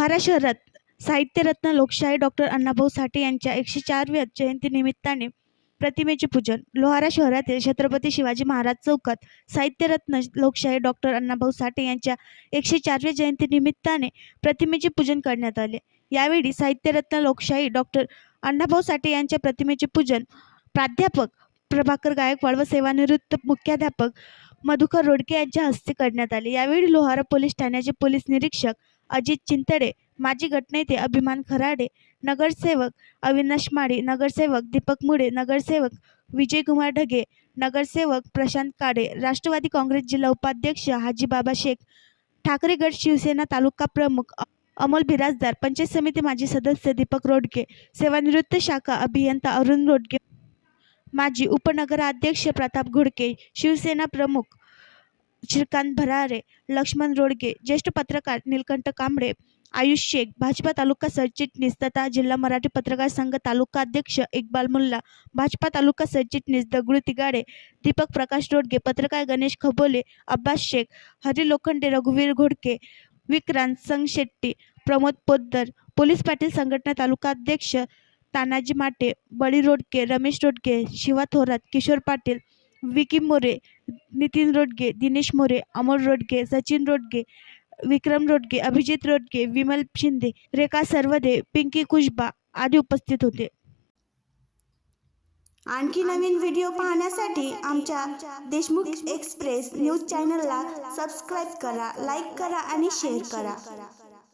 लोहारा शहरात साहित्यरत्न लोकशाहीर डॉक्टर अण्णाभाऊ साठे यांच्या 104व्या जयंतीनिमित्ताने प्रतिमेचे पूजन. लोहारा शहरातील छत्रपती शिवाजी महाराज चौकात साहित्यरत्न लोकशाहीर डॉक्टर अण्णाभाऊ साठे यांच्या 104व्या जयंतीनिमित्ताने प्रतिमेचे पूजन करण्यात आले. यावेळी साहित्यरत्न लोकशाहीर डॉक्टर अण्णाभाऊ साठे यांच्या प्रतिमेचे पूजन प्राध्यापक प्रभाकर गायकवाड व सेवानिवृत्त मुख्याध्यापक मधुकर रोडके यांच्या हस्ते करण्यात आले. यावेळी लोहारा पोलीस ठाण्याचे पोलीस निरीक्षक अजित चिंतडे, माजी गटनेते अभिमान खराडे, नगरसेवक अविनाश माळी, नगरसेवक दीपक मुळे, नगरसेवक विजयकुमार ढगे, नगरसेवक प्रशांत काडे, राष्ट्रवादी काँग्रेस जिल्हा उपाध्यक्ष हाजी बाबा शेख, ठाकरे गट शिवसेना तालुका प्रमुख अमोल बिराजदार, पंचायत समिती माजी सदस्य दीपक रोडके, सेवानिवृत्त शाखा अभियंता अरुण रोडके, माजी उपनगराध्यक्ष प्रताप घोडके, शिवसेना प्रमुख श्रीकांत भरारे, लक्ष्मण रोडगे, ज्येष्ठ पत्रकार नीलकंठ कांबळे, आयुष शेख, भाजपा तालुका सरचिटणीस तथा जिल्हा मराठी पत्रकार संघ तालुका अध्यक्ष इक्बाल मुल्ला, भाजपा तालुका सरचिटणीस दगडू तिगाडे, दीपक प्रकाश रोडगे, पत्रकार गणेश खबोले, अब्बास शेख, हरी लोखंडे, रघुवीर घोडके, विक्रांत संगशेट्टी, प्रमोद पोद्दार, पोलीस पाटील संघटना तालुका अध्यक्ष तानाजी माटे, बळी रोडके, रमेश रोडके, शिवा थोरात, किशोर पाटील, विकी मोरे, नितीन रोडगे, दिनेश मोरे, अमोल रोडगे, सचिन रोडगे, विक्रम रोडगे, अभिजित रोडगे, विमल शिंदे, रेखा सरवदे, पिंकी कुशबा आदी उपस्थित होते. आणखी नवीन व्हिडिओ पाहण्यासाठी आमच्या देशमुख एक्सप्रेस न्यूज चॅनलला सबस्क्राईब करा, लाईक करा आणि शेअर करा.